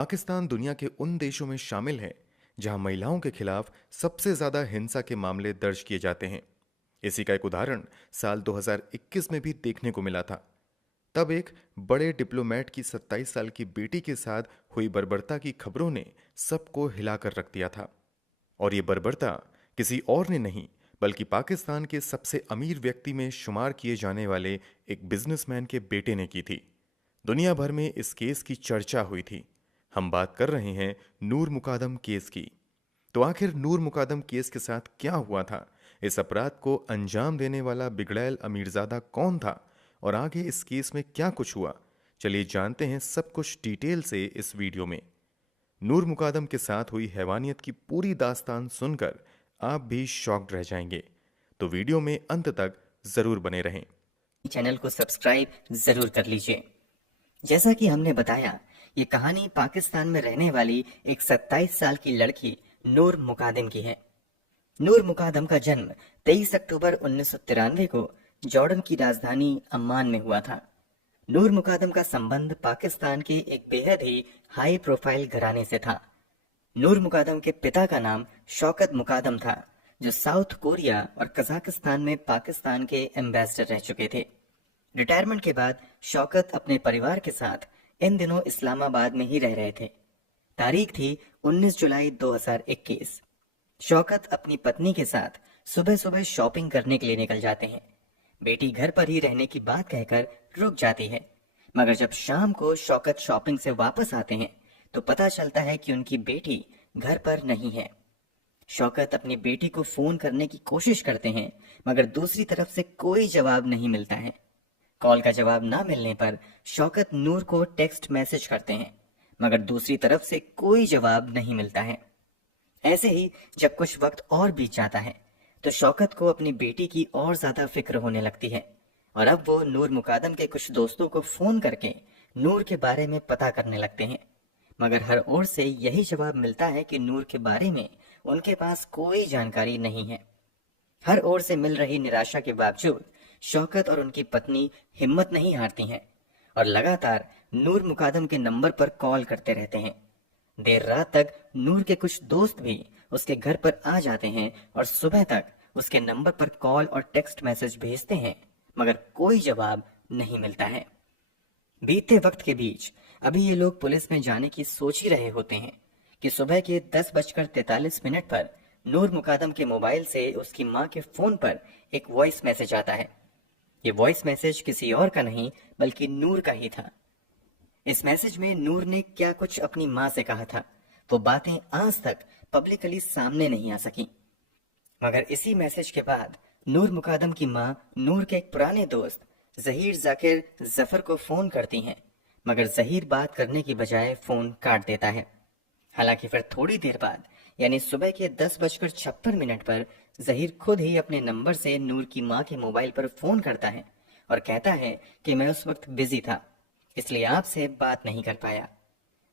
पाकिस्तान दुनिया के उन देशों में शामिल है जहां महिलाओं के खिलाफ सबसे ज्यादा हिंसा के मामले दर्ज किए जाते हैं। इसी का एक उदाहरण साल 2021 में भी देखने को मिला था। तब एक बड़े डिप्लोमेट की 27 साल की बेटी के साथ हुई बर्बरता की खबरों ने सबको हिलाकर रख दिया था। और ये बर्बरता किसी और ने नहीं बल्कि पाकिस्तान के सबसे अमीर व्यक्ति में शुमार किए जाने वाले एक बिजनेसमैन के बेटे ने की थी। दुनिया भर में इस केस की चर्चा हुई थी। हम बात कर रहे हैं नूर मुकादम केस की। तो आखिर नूर मुकादम केस के साथ क्या हुआ था? इस अपराध को अंजाम देने वाला बिगड़ैल अमीरजादा कौन था और आगे इस केस में क्या कुछ हुआ? चलिए जानते हैं सब कुछ डिटेल से इस वीडियो में। नूर मुकादम के साथ हुई हैवानियत की पूरी दास्तान सुनकर आप भी शॉक्ड रह जाएंगे। तो वीडियो में अंत तक जरूर बने रहें। चैनल को सब्सक्राइब जरूर कर लीजिए। जैसा कि हमने बताया, ये कहानी पाकिस्तान में रहने वाली एक 27 साल की लड़की नूर मुकादम की है। नूर मुकादम का जन्म 23 अक्टूबर 1993 को जॉर्डन की राजधानी अम्मान में हुआ था। नूर मुकादम का संबंध पाकिस्तान के एक बेहद ही हाई प्रोफाइल घराने से था। नूर मुकादम के पिता का नाम शौकत मुकादम था, जो साउथ कोरिया और कजाकिस्तान में पाकिस्तान के एम्बेसडर रह चुके थे। रिटायरमेंट के बाद शौकत अपने परिवार के साथ इन दिनों इस्लामाबाद में ही रह रहे थे। तारीख थी 19 जुलाई 2021। शौकत अपनी पत्नी के साथ सुबह सुबह शॉपिंग करने के लिए निकल जाते हैं। बेटी घर पर ही रहने की बात कहकर रुक जाती है, मगर जब शाम को शौकत शॉपिंग से वापस आते हैं तो पता चलता है कि उनकी बेटी घर पर नहीं है। शौकत अपनी बेटी को फोन करने की कोशिश करते हैं, मगर दूसरी तरफ से कोई जवाब नहीं मिलता है। कॉल का जवाब ना मिलने पर शौकत नूर को टेक्स्ट मैसेज करते हैं, मगर दूसरी तरफ से कोई जवाब नहीं मिलता है। ऐसे ही जब कुछ वक्त और बीत जाता है तो शौकत को अपनी बेटी की और ज्यादा फिक्र होने लगती है और अब वो नूर मुकादम के कुछ दोस्तों को फोन करके नूर के बारे में पता करने लगते हैं, मगर हर ओर से यही जवाब मिलता है कि नूर के बारे में उनके पास कोई जानकारी नहीं है। हर ओर से मिल रही निराशा के बावजूद शौकत और उनकी पत्नी हिम्मत नहीं हारती हैं और लगातार नूर मुकादम के नंबर पर कॉल करते रहते हैं। देर रात तक नूर के कुछ दोस्त भी उसके घर पर आ जाते हैं और सुबह तक उसके नंबर पर कॉल और टेक्स्ट मैसेज भेजते हैं, मगर कोई जवाब नहीं मिलता है। बीतते वक्त के बीच अभी ये लोग पुलिस में जाने की सोच ही रहे होते हैं कि सुबह के 10:43 पर नूर मुकादम के मोबाइल से उसकी मां के फोन पर एक वॉइस मैसेज आता है। ये वॉइस मैसेज किसी और का नहीं बल्कि नूर का ही था। इस मैसेज में नूर ने क्या कुछ अपनी मां से कहा था, वो बातें आज तक पब्लिकली सामने नहीं आ सकी। मगर इसी मैसेज के बाद नूर मुकादम की मां नूर के एक पुराने दोस्त जहीर जाकिर जफर को फोन करती हैं, मगर जहीर बात करने की बजाय फोन काट देता है। हालांकि फिर थोड़ी देर बाद यानी सुबह के 10:56 पर जहीर खुद ही अपने नंबर से नूर की मां के मोबाइल पर फोन करता है और कहता है कि मैं उस वक्त बिजी था, इसलिए आपसे बात नहीं कर पाया।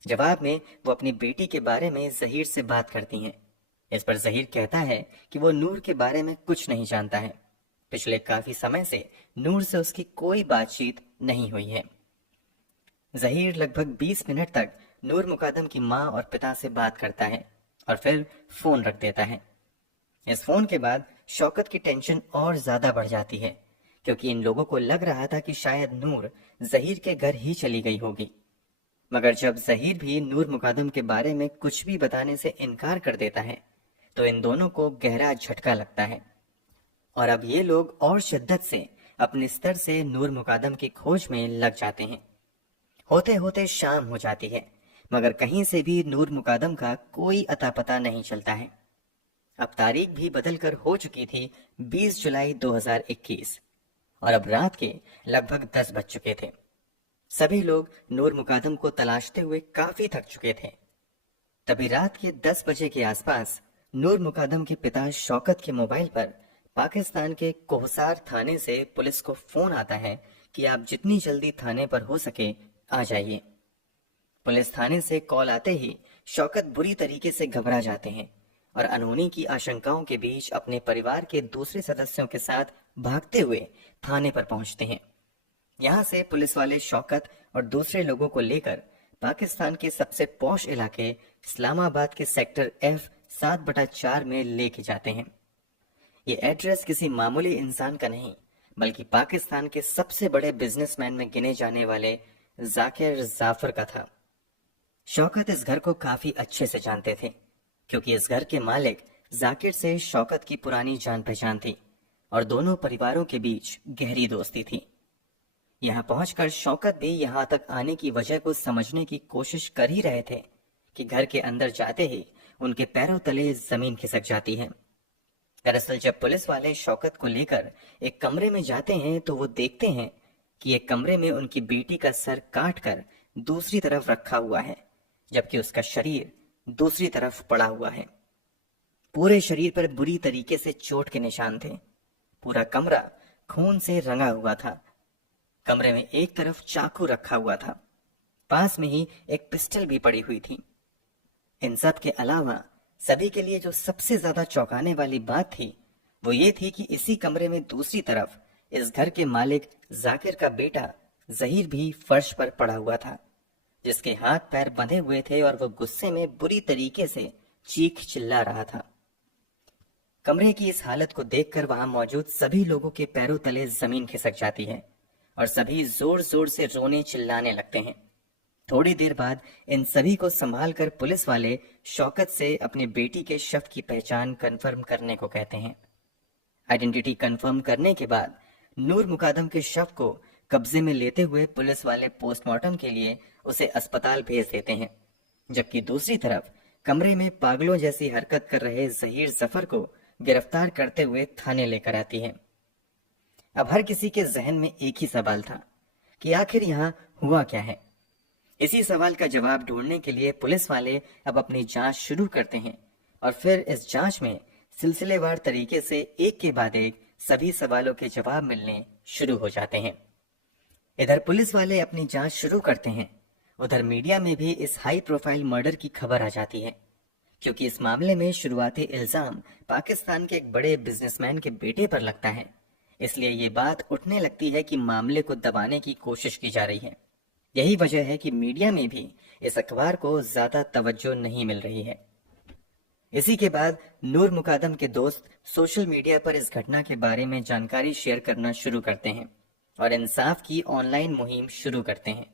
जवाब में वो अपनी बेटी के बारे में जहीर से बात करती हैं। इस पर जहीर कहता है कि वो नूर के बारे में कुछ नहीं जानता है। पिछले काफी समय से नूर से उसकी कोई बातचीत नहीं हुई है। जहीर लगभग 20 मिनट तक नूर मुकादम की मां और पिता से बात करता है और फिर फोन रख देता है। इस फोन के बाद शौकत की टेंशन और ज्यादा बढ़ जाती है, क्योंकि इन लोगों को लग रहा था कि शायद नूर जहीर के घर ही चली गई होगी। मगर जब जहीर भी नूर मुकादम के बारे में कुछ भी बताने से इनकार कर देता है तो इन दोनों को गहरा झटका लगता है और अब ये लोग और शिद्दत से अपने स्तर से नूर मुकादम की खोज में लग जाते हैं। होते होते शाम हो जाती है, मगर कहीं से भी नूर मुकादम का कोई अता पता नहीं चलता है। अब तारीख भी बदलकर हो चुकी थी 20 जुलाई 2021 और अब रात के लगभग 10 बज चुके थे। सभी लोग नूर मुकादम को तलाशते हुए काफी थक चुके थे। तभी रात के 10 बजे के आसपास नूर मुकादम के पिता शौकत के मोबाइल पर पाकिस्तान के कोहसार थाने से पुलिस को फोन आता है कि आप जितनी जल्दी थाने पर हो सके आ जाइए। पुलिस थाने से कॉल आते ही शौकत बुरी तरीके से घबरा जाते हैं और अनहोनी की आशंकाओं के बीच अपने परिवार के दूसरे सदस्यों के साथ भागते हुए थाने पर पहुंचते हैं। यहाँ से पुलिस वाले शौकत और दूसरे लोगों को लेकर पाकिस्तान के सबसे पॉश इलाके इस्लामाबाद के सेक्टर F7/4 में लेके जाते हैं। ये एड्रेस किसी मामूली इंसान का नहीं, बल्कि पाकिस्तान के सबसे बड़े बिजनेसमैन में गिने जाने वाले जाकिर जाफर का था। शौकत इस घर को काफी अच्छे से जानते थे, क्योंकि इस घर के मालिक जाकिर से शौकत की पुरानी जान पहचान थी और दोनों परिवारों के बीच गहरी दोस्ती थी। यहाँ पहुंचकर शौकत भी यहाँ तक आने की वजह को समझने की कोशिश कर ही रहे थे कि घर के अंदर जाते ही उनके पैरों तले जमीन खिसक जाती है। दरअसल जब पुलिस वाले शौकत को लेकर एक कमरे में जाते हैं तो वो देखते हैं कि एक कमरे में उनकी बेटी का सर काट कर दूसरी तरफ रखा हुआ है, जबकि उसका शरीर दूसरी तरफ पड़ा हुआ है। पूरे शरीर पर बुरी तरीके से चोट के निशान थे। पूरा कमरा खून से रंगा हुआ था। कमरे में एक तरफ चाकू रखा हुआ था। पास में ही एक पिस्टल भी पड़ी हुई थी। इन सब के अलावा सभी के लिए जो सबसे ज्यादा चौंकाने वाली बात थी वो ये थी कि इसी कमरे में दूसरी तरफ इस घर के मालिक जाकिर का बेटा जहीर भी फर्श पर पड़ा हुआ था, जिसके हाथ पैर बंधे हुए थे और वो गुस्से में बुरी तरीके से चीख चिल्ला रहा था। कमरे की इस हालत को देखकर वहां मौजूद सभी लोगों के पैरों तले जमीन खिसक जाती है और सभी जोर जोर से रोने चिल्लाने लगते हैं। थोड़ी देर बाद इन सभी को संभाल कर पुलिस वाले शौकत से अपनी बेटी के शव की पहचान कंफर्म करने को कहते हैं। आइडेंटिटी कंफर्म करने के बाद नूर मुकादम के शव को कब्जे में लेते हुए पुलिस वाले पोस्टमार्टम के लिए उसे अस्पताल भेज देते हैं, जबकि दूसरी तरफ कमरे में पागलों जैसी हरकत कर रहे जहीर जफर को गिरफ्तार करते हुए थाने लेकर आती है। अब हर किसी के जहन में एक ही सवाल था कि आखिर यहाँ हुआ क्या है। इसी सवाल का जवाब ढूंढने के लिए पुलिस वाले अब अपनी जांच शुरू करते हैं और फिर इस जांच में सिलसिलेवार तरीके से एक के बाद एक सभी सवालों के जवाब मिलने शुरू हो जाते हैं। इधर पुलिस वाले अपनी जांच शुरू करते हैं, उधर मीडिया में भी इस हाई प्रोफाइल मर्डर की खबर आ जाती है, क्योंकि इस मामले में शुरुआती इल्जाम पाकिस्तान के एक बड़े बिजनेसमैन के बेटे पर लगता है। इसलिए ये बात उठने लगती है कि मामले को दबाने की कोशिश की जा रही है। यही वजह है कि मीडिया में भी इस अखबार को ज्यादा तवज्जो नहीं मिल रही है। इसी के बाद नूर मुकादम के दोस्त सोशल मीडिया पर इस घटना के बारे में जानकारी शेयर करना शुरू करते हैं और इंसाफ की ऑनलाइन मुहिम शुरू करते हैं।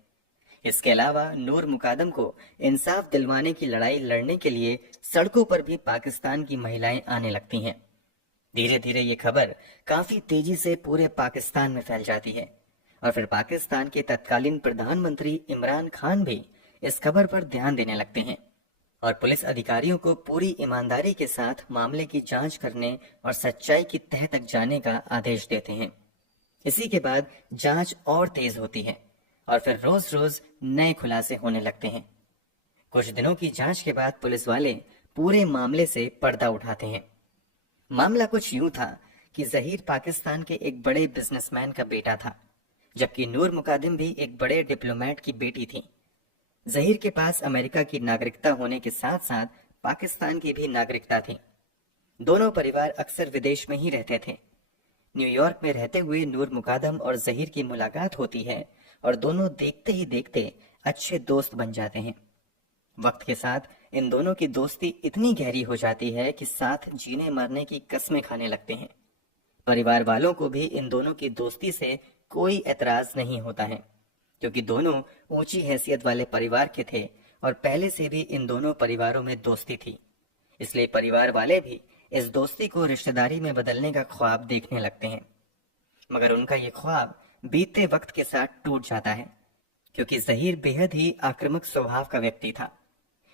इसके अलावा नूर मुकादम को इंसाफ दिलवाने की लड़ाई लड़ने के लिए सड़कों पर भी पाकिस्तान की महिलाएं आने लगती हैं। धीरे धीरे ये खबर काफी तेजी से पूरे पाकिस्तान में फैल जाती है और फिर पाकिस्तान के तत्कालीन प्रधानमंत्री इमरान खान भी इस खबर पर ध्यान देने लगते हैं और पुलिस अधिकारियों को पूरी ईमानदारी के साथ मामले की जांच करने और सच्चाई की तह तक जाने का आदेश देते हैं। इसी के बाद जांच और तेज होती है और फिर रोज रोज नए खुलासे होने लगते हैं। कुछ दिनों की जांच के बाद पुलिस वाले पूरे मामले से पर्दा उठाते हैं। मामला कुछ यूं था कि जहीर पाकिस्तान के एक बड़े बिजनेसमैन का बेटा था, जबकि नूर मुकादिम भी एक बड़े डिप्लोमेट की बेटी थी। जहीर के पास अमेरिका की नागरिकता होने के साथ साथ पाकिस्तान की भी नागरिकता थी। दोनों परिवार अक्सर विदेश में ही रहते थे। न्यूयॉर्क में रहते हुए नूर मुकादम और जहीर की मुलाकात होती है और दोनों देखते ही देखते अच्छे दोस्त बन जाते हैं। वक्त के साथ इन दोनों की दोस्ती इतनी गहरी हो जाती है कि साथ जीने मरने की कस्में खाने लगते हैं। परिवार वालों को भी इन दोनों की दोस्ती से कोई एतराज नहीं होता है, क्योंकि दोनों ऊंची हैसियत वाले परिवार के थे और पहले से भी इन दोनों परिवारों में दोस्ती थी। इसलिए परिवार वाले भी इस दोस्ती को रिश्तेदारी में बदलने का ख्वाब देखने लगते हैं, मगर उनका ये ख्वाब बीतते वक्त के साथ टूट जाता है, क्योंकि जहीर बेहद ही आक्रामक स्वभाव का व्यक्ति था।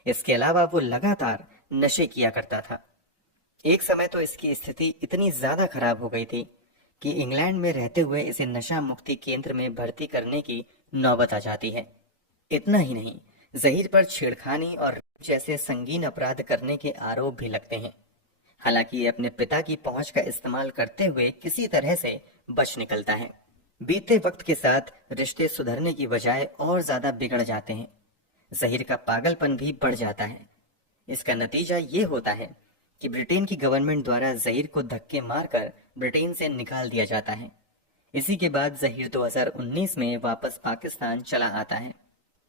इसके अलावा वो लगातार नशे किया करता था। एक समय तो इसकी स्थिति इतनी ज्यादा खराब हो गई थी कि इंग्लैंड में रहते हुए इसे नशा मुक्ति केंद्र में भर्ती करने की नौबत आ जाती है। इतना ही नहीं, जहीर पर छेड़खानी और रेप जैसे संगीन अपराध करने के आरोप भी लगते हैं। हालांकि ये अपने पिता की पहुंच का इस्तेमाल करते हुए किसी तरह से बच निकलता है। बीते वक्त के साथ रिश्ते सुधरने की बजाय और ज्यादा बिगड़ जाते हैं। जहीर का पागलपन भी बढ़ जाता है। इसका नतीजा ये होता है कि ब्रिटेन की गवर्नमेंट द्वारा जहीर को धक्के मारकर ब्रिटेन से निकाल दिया जाता है। इसी के बाद जहीर 2019 में वापस पाकिस्तान चला आता है।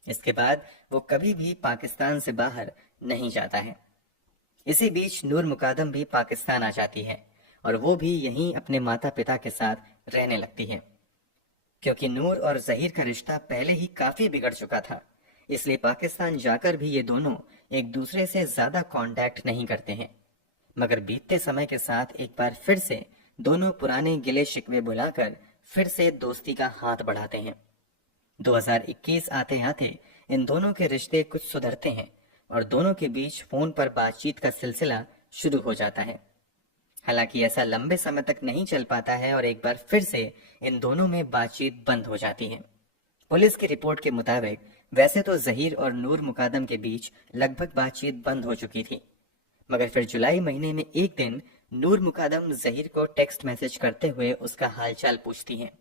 इसके बाद वो कभी भी पाकिस्तान से बाहर नहीं जाता है। इसी बीच नूर मुकादम भी पाकिस्तान आ जाती है और वो भी यहीं अपने माता पिता के साथ रहने लगती है। क्योंकि नूर और जहीर का रिश्ता पहले ही काफी बिगड़ चुका था, इसलिए पाकिस्तान जाकर भी ये दोनों एक दूसरे से ज्यादा कांटेक्ट नहीं करते हैं। मगर बीतते समय के साथ एक बार फिर से दोनों पुराने गिले शिकवे भुलाकर फिर से दोस्ती का हाथ बढ़ाते हैं। 2021 आते आते इन दोनों के रिश्ते कुछ सुधरते हैं और दोनों के बीच फोन पर बातचीत का सिलसिला शुरू हो जाता है। हालांकि ऐसा लंबे समय तक नहीं चल पाता है और एक बार फिर से इन दोनों में बातचीत बंद हो जाती है। पुलिस की रिपोर्ट के मुताबिक वैसे तो जहीर और नूर मुकादम के बीच लगभग बातचीत बंद हो चुकी थी, मगर फिर जुलाई महीने में एक दिन नूर मुकादम जहीर को टेक्स्ट मैसेज करते हुए उसका हालचाल पूछती है।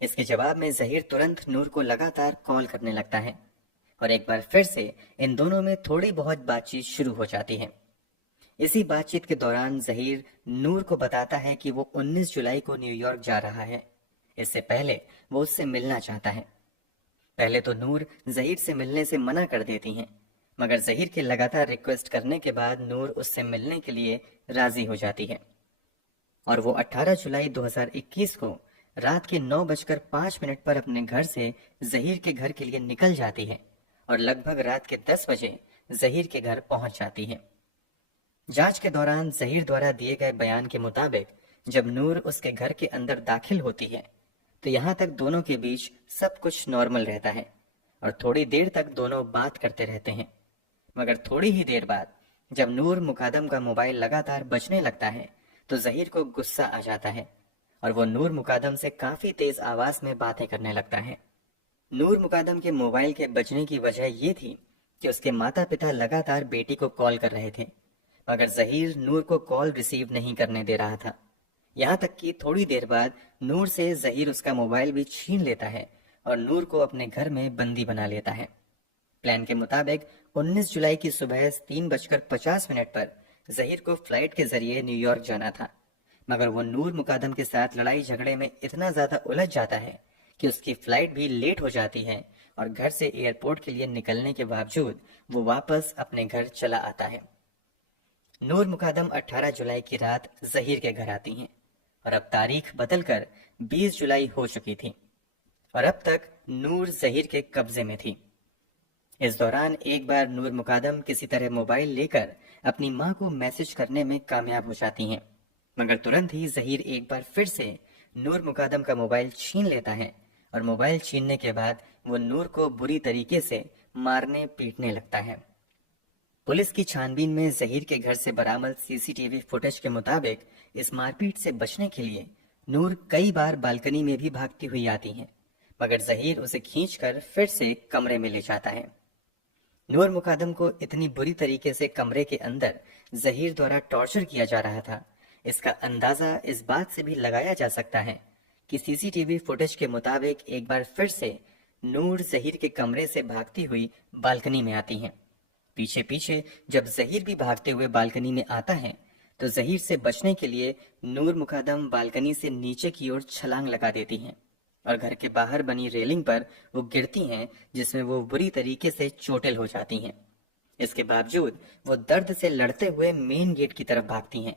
इसके जवाब में जहीर तुरंत नूर को लगातार कॉल करने लगता है और एक बार फिर से इन दोनों में थोड़ी बहुत बातचीत शुरू हो जाती है। इसी बातचीत के दौरान जहीर नूर को बताता है कि वो 19 जुलाई को न्यूयॉर्क जा रहा है। इससे पहले वो उससे मिलना चाहता है। पहले तो नूर जहीर से मिलने से मना कर देती हैं, मगर जहीर के लगातार रिक्वेस्ट करने के बाद नूर उससे मिलने के लिए राजी हो जाती है और वो 18 जुलाई 2021 को रात के 9:05 पर अपने घर से जहीर के घर के लिए निकल जाती है और लगभग रात के 10 बजे जहीर के घर पहुंच जाती है। जांच के दौरान जहीर द्वारा दिए गए बयान के मुताबिक जब नूर उसके घर के अंदर दाखिल होती है तो यहाँ तक दोनों के बीच सब कुछ नॉर्मल रहता है और थोड़ी देर तक दोनों बात करते रहते हैं। मगर थोड़ी ही देर बाद जब नूर मुकादम का मोबाइल लगातार बजने लगता है तो जहीर को गुस्सा आ जाता है और वो नूर मुकादम से काफी तेज आवाज में बातें करने लगता है। नूर मुकादम के मोबाइल के बजने की वजह ये थी कि उसके माता पिता लगातार बेटी को कॉल कर रहे थे, मगर जहीर नूर को कॉल रिसीव नहीं करने दे रहा था। यहाँ तक कि थोड़ी देर बाद नूर से जहीर उसका मोबाइल भी छीन लेता है और नूर को अपने घर में बंदी बना लेता है। प्लान के मुताबिक 19 जुलाई की सुबह 3:50 पर जहीर को फ्लाइट के जरिए न्यूयॉर्क जाना था, मगर वो नूर मुकादम के साथ लड़ाई झगड़े में इतना ज्यादा उलझ जाता है कि उसकी फ्लाइट भी लेट हो जाती है और घर से एयरपोर्ट के लिए निकलने के बावजूद वो वापस अपने घर चला आता है। नूर मुकादम 18 जुलाई की रात जहीर के घर आती हैं और अब तारीख बदलकर 20 जुलाई हो चुकी थी और अब तक नूर जहीर के कब्जे में थी। इस दौरान एक बार नूर मुकादम किसी तरह मोबाइल लेकर अपनी मां को मैसेज करने में कामयाब हो जाती हैं, मगर तुरंत ही जहीर एक बार फिर से नूर मुकादम का मोबाइल छीन लेता है और मोबाइल छीनने के बाद वो नूर को बुरी तरीके से मारने पीटने लगता है। पुलिस की छानबीन में जहीर के घर से बरामद सीसीटीवी फुटेज के मुताबिक इस मारपीट से बचने के लिए नूर कई बार बालकनी में भी भागती हुई आती है, मगर जहीर उसे खींचकर फिर से कमरे में ले जाता है। नूर मुकादम को इतनी बुरी तरीके से कमरे के अंदर जहीर द्वारा टॉर्चर किया जा रहा था, इसका अंदाजा इस बात से भी लगाया जा सकता है कि सीसीटीवी फुटेज के मुताबिक एक बार फिर से नूर जहीर के कमरे से भागती हुई बालकनी में आती हैं। पीछे पीछे जब जहीर भी भागते हुए बालकनी में आता है तो जहीर से बचने के लिए नूर मुकादम बालकनी से नीचे की ओर छलांग लगा देती हैं और घर के बाहर बनी रेलिंग पर वो गिरती हैं, जिसमें वो बुरी तरीके से चोटिल हो जाती हैं। इसके बावजूद वो दर्द से लड़ते हुए मेन गेट की तरफ भागती हैं,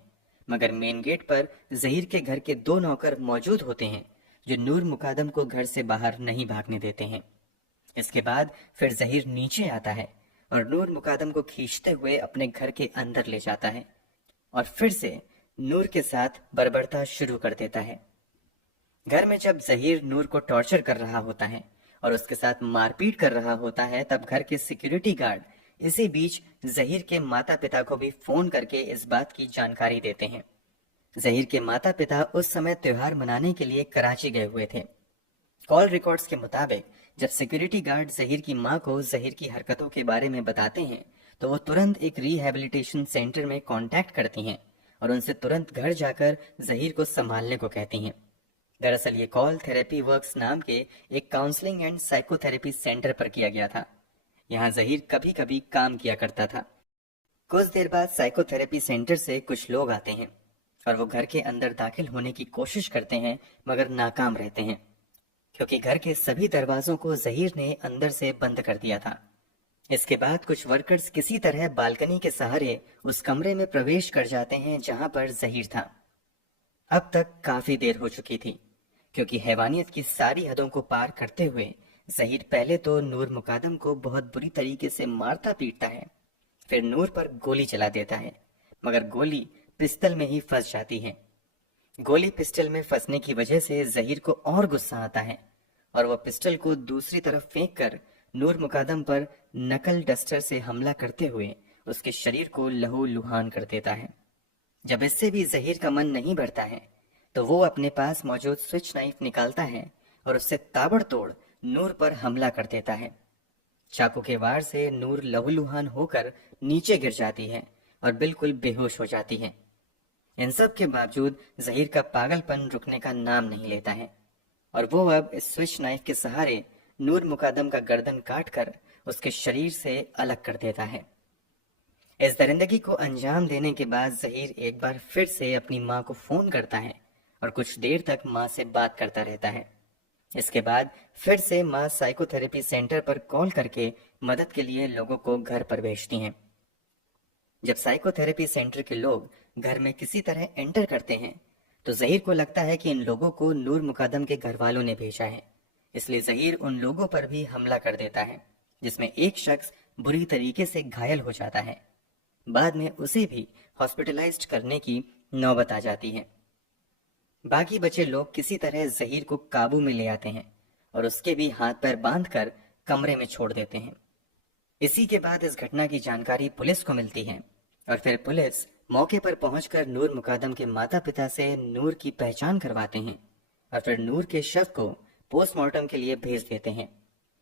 मगर मेन गेट पर जहीर के घर के 2 नौकर मौजूद होते हैं जो नूर मुकादम को घर से बाहर नहीं भागने देते हैं। इसके बाद फिर जहीर नीचे आता है और नूर मुकादम को खींचते हुए अपने घर के अंदर ले जाता है और फिर से नूर के साथ बर्बरता शुरू कर देता है। घर में जब जहीर नूर को टॉर्चर कर रहा होता है और उसके साथ मारपीट कर रहा होता है, तब घर के सिक्योरिटी गार्ड इसी बीच जहीर के माता पिता को भी फोन करके इस बात की जानकारी देते हैं। जहीर के माता पिता उस समय त्योहार मनाने के लिए कराची गए हुए थे। कॉल रिकॉर्ड्स के मुताबिक जब सिक्योरिटी गार्ड जहीर की मां को जहीर की हरकतों के बारे में बताते हैं तो वो तुरंत एक रिहैबिलिटेशन सेंटर में कांटेक्ट करती हैं और उनसे तुरंत घर जाकर जहीर को संभालने को कहती हैं। दरअसल ये कॉल थेरेपी वर्क्स नाम के एक काउंसलिंग एंड साइकोथेरेपी सेंटर पर किया गया था। यहाँ जहीर कभी कभी काम किया करता था। कुछ देर बाद साइकोथेरेपी सेंटर से कुछ लोग आते हैं और वो घर के अंदर दाखिल होने की कोशिश करते हैं, मगर नाकाम रहते हैं क्योंकि घर के सभी दरवाजों को जहीर ने अंदर से बंद कर दिया था। इसके बाद कुछ वर्कर्स किसी तरह बालकनी के सहारे उस कमरे में प्रवेश कर जाते हैं जहां पर जहीर था। अब तक काफी देर हो चुकी थी, क्योंकि हैवानियत की सारी हदों को पार करते हुए जहीर पहले तो नूर मुकादम को बहुत बुरी तरीके से मारता पीटता है, फिर नूर पर गोली चला देता है, मगर गोली पिस्टल में ही फंस जाती है। गोली पिस्टल में फंसने की वजह से जहीर को और गुस्सा आता है और वह पिस्टल को दूसरी तरफ फेंक कर नूर मुकादम पर नकल डस्टर से हमला करते हुए उसके शरीर को लहू लुहान कर देता है। जब इससे भी जहीर का मन नहीं भरता है तो वो अपने पास मौजूद स्विच नाइफ निकालता है और उससे ताबड़तोड़ नूर पर हमला कर देता है। चाकू के वार से नूर लहूलुहान होकर नीचे गिर जाती है और बिल्कुल बेहोश हो जाती है। इन सब के बावजूद जहीर का पागलपन रुकने का नाम नहीं लेता है और वो अब इस स्विच नाइफ के सहारे नूर मुकादम का गर्दन काटकर उसके शरीर से अलग कर देता है। इस दरिंदगी को अंजाम देने के बाद जहीर एक बार फिर से अपनी माँ को फोन करता है और कुछ देर तक माँ से बात करता रहता है। इसके बाद फिर से माँ साइकोथेरेपी सेंटर पर कॉल करके मदद के लिए लोगों को घर पर भेजती हैं। जब साइकोथेरेपी सेंटर के लोग घर में किसी तरह एंटर करते हैं तो जहीर को लगता है कि इन लोगों को नूर मुकादम के घर वालों ने भेजा है, इसलिए जहीर उन लोगों पर भी हमला कर देता है, जिसमें एक शख्स बुरी तरीके से घायल हो जाता है। बाद में उसे भी हॉस्पिटलाइज्ड करने की नौबत आ जाती है। बाकी बचे लोग किसी तरह जहीर को काबू में ले आते हैं और उसके भी हाथ पैर बांधकर कमरे में छोड़ देते हैं। इसी के बाद इस घटना की जानकारी पुलिस को मिलती है और फिर पुलिस मौके पर पहुंचकर नूर मुकादम के माता पिता से नूर की पहचान करवाते हैं और फिर नूर के शव को पोस्टमार्टम के लिए भेज देते हैं,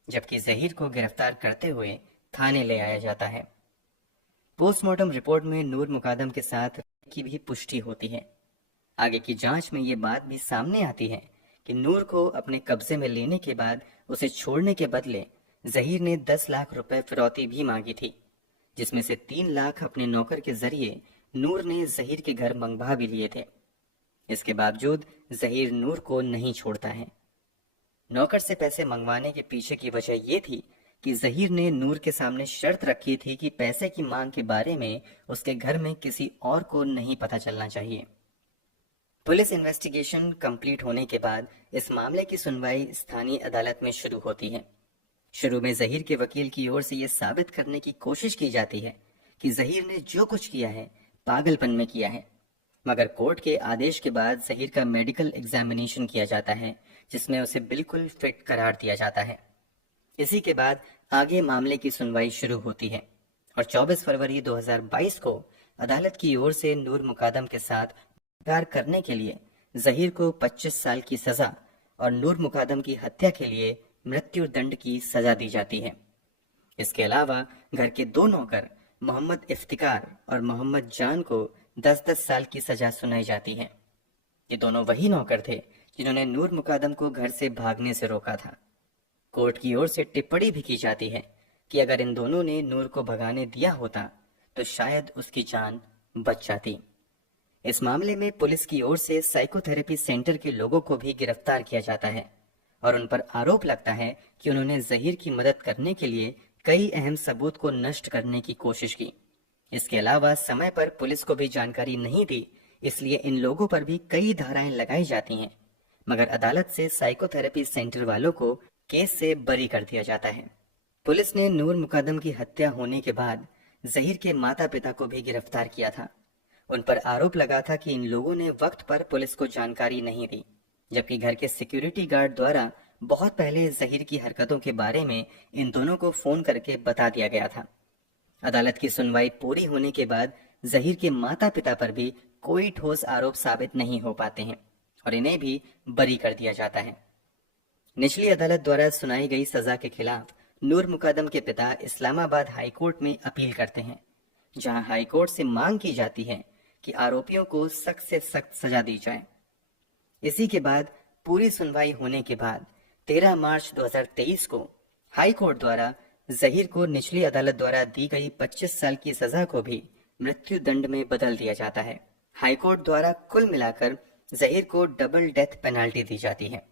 जबकि जहीर को गिरफ्तार करते हुए थाने ले आया जाता है। पोस्टमार्टम रिपोर्ट में नूर मुकादम के साथ की भी पुष्टि होती है। आगे की जांच में ये बात भी सामने आती है कि नूर को अपने कब्जे में लेने के बाद उसे छोड़ने के बदले जहीर ने 10 लाख रुपए फिरौती भी मांगी थी, जिसमें से 3 लाख अपने नौकर के जरिए नूर ने जहीर के घर मंगवा भी लिए थे। इसके बावजूद जहीर नूर को नहीं छोड़ता है। नौकर से पैसे मंगवाने के पीछे की वजह ये थी कि जहीर ने नूर के सामने शर्त रखी थी कि पैसे की मांग के बारे में उसके घर में किसी और को नहीं पता चलना चाहिए। पुलिस इन्वेस्टिगेशन कंप्लीट होने के बाद इस मामले की सुनवाई स्थानीय अदालत में शुरू होती है। शुरू में जहीर के वकील की ओर से यह साबित करने की कोशिश की जाती है कि जहीर ने जो कुछ किया है पागलपन में किया है, मगर कोर्ट के आदेश के बाद जहीर का मेडिकल एग्जामिनेशन किया जाता है, जिसमें उसे बिल्कुल फिट करार दिया जाता है। इसी के बाद आगे मामले की सुनवाई शुरू होती है और 24 फरवरी 2022 को अदालत की ओर से नूर मुकादम के साथ प्यार करने के लिए जहीर को 25 साल की सजा और नूर मुकादम की हत्या के लिए मृत्यु दंड की सजा दी जाती है। इसके अलावा घर के 2 नौकर मोहम्मद इफ्तिकार और मोहम्मद जान को 10-10 साल की सजा सुनाई जाती है। ये दोनों वही नौकर थे जिन्होंने नूर मुकादम को घर से भागने से रोका था। कोर्ट की ओर से टिप्पणी भी की जाती है कि अगर इन दोनों ने नूर को भगाने दिया होता तो शायद उसकी जान बच जाती। इस मामले में पुलिस की ओर से साइकोथेरेपी सेंटर के लोगों को भी गिरफ्तार किया जाता है और उन पर आरोप लगता है कि उन्होंने जहीर की मदद करने के लिए कई अहम सबूत को नष्ट करने की कोशिश की। इसके अलावा समय पर पुलिस को भी जानकारी नहीं दी, इसलिए इन लोगों पर भी कई धाराएं लगाई जाती हैं, मगर अदालत से साइकोथेरेपी सेंटर वालों को केस से बरी कर दिया जाता है। पुलिस ने नूर मुकादम की हत्या होने के बाद जहीर के माता पिता को भी गिरफ्तार किया था। उन पर आरोप लगा था कि इन लोगों ने वक्त पर पुलिस को जानकारी नहीं दी, जबकि घर के सिक्योरिटी गार्ड द्वारा बहुत पहले जहीर की हरकतों के बारे में इन दोनों को फोन करके बता दिया गया था। अदालत की सुनवाई पूरी होने के बाद जहीर के माता पिता पर भी कोई ठोस आरोप साबित नहीं हो पाते हैं और इन्हें भी बरी कर दिया जाता है। निचली अदालत द्वारा सुनाई गई सजा के खिलाफ नूर मुकादम के पिता इस्लामाबाद हाई कोर्ट में अपील करते हैं, जहां हाई कोर्ट से मांग की जाती है कि आरोपियों को सख्त से सख्त सजा दी जाए। इसी के बाद पूरी सुनवाई होने के बाद 13 मार्च 2023 को हाई कोर्ट द्वारा जहीर को निचली अदालत द्वारा दी गई 25 साल की सजा को भी मृत्यु दंड में बदल दिया जाता है। हाई कोर्ट द्वारा कुल मिलाकर जहीर को डबल डेथ पेनाल्टी दी जाती है।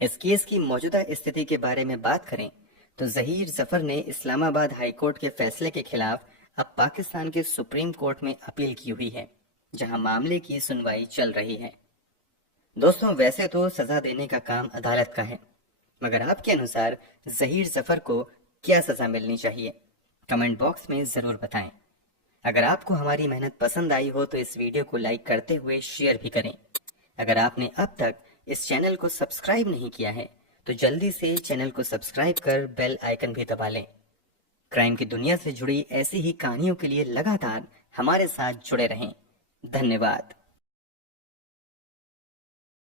इस केस की मौजूदा स्थिति के बारे में बात करें तो जहीर जफर ने इस्लामाबाद हाई कोर्ट के फैसले के खिलाफ अब पाकिस्तान के सुप्रीम कोर्ट में अपील की हुई है, जहां मामले की सुनवाई चल रही है। दोस्तों, वैसे तो सजा देने का काम अदालत का है, मगर आपके अनुसार जहीर जफर को क्या सजा मिलनी चाहिए? कमेंट बॉक्स में जरूर बताएं। अगर आपको हमारी मेहनत पसंद आई हो तो इस वीडियो को लाइक करते हुए शेयर भी करें। अगर आपने अब तक इस चैनल को सब्सक्राइब नहीं किया है तो जल्दी से चैनल को सब्सक्राइब कर बेल आइकन भी दबा लें। क्राइम की दुनिया से जुड़ी ऐसी ही कहानियों के लिए लगातार हमारे साथ जुड़े रहें। धन्यवाद।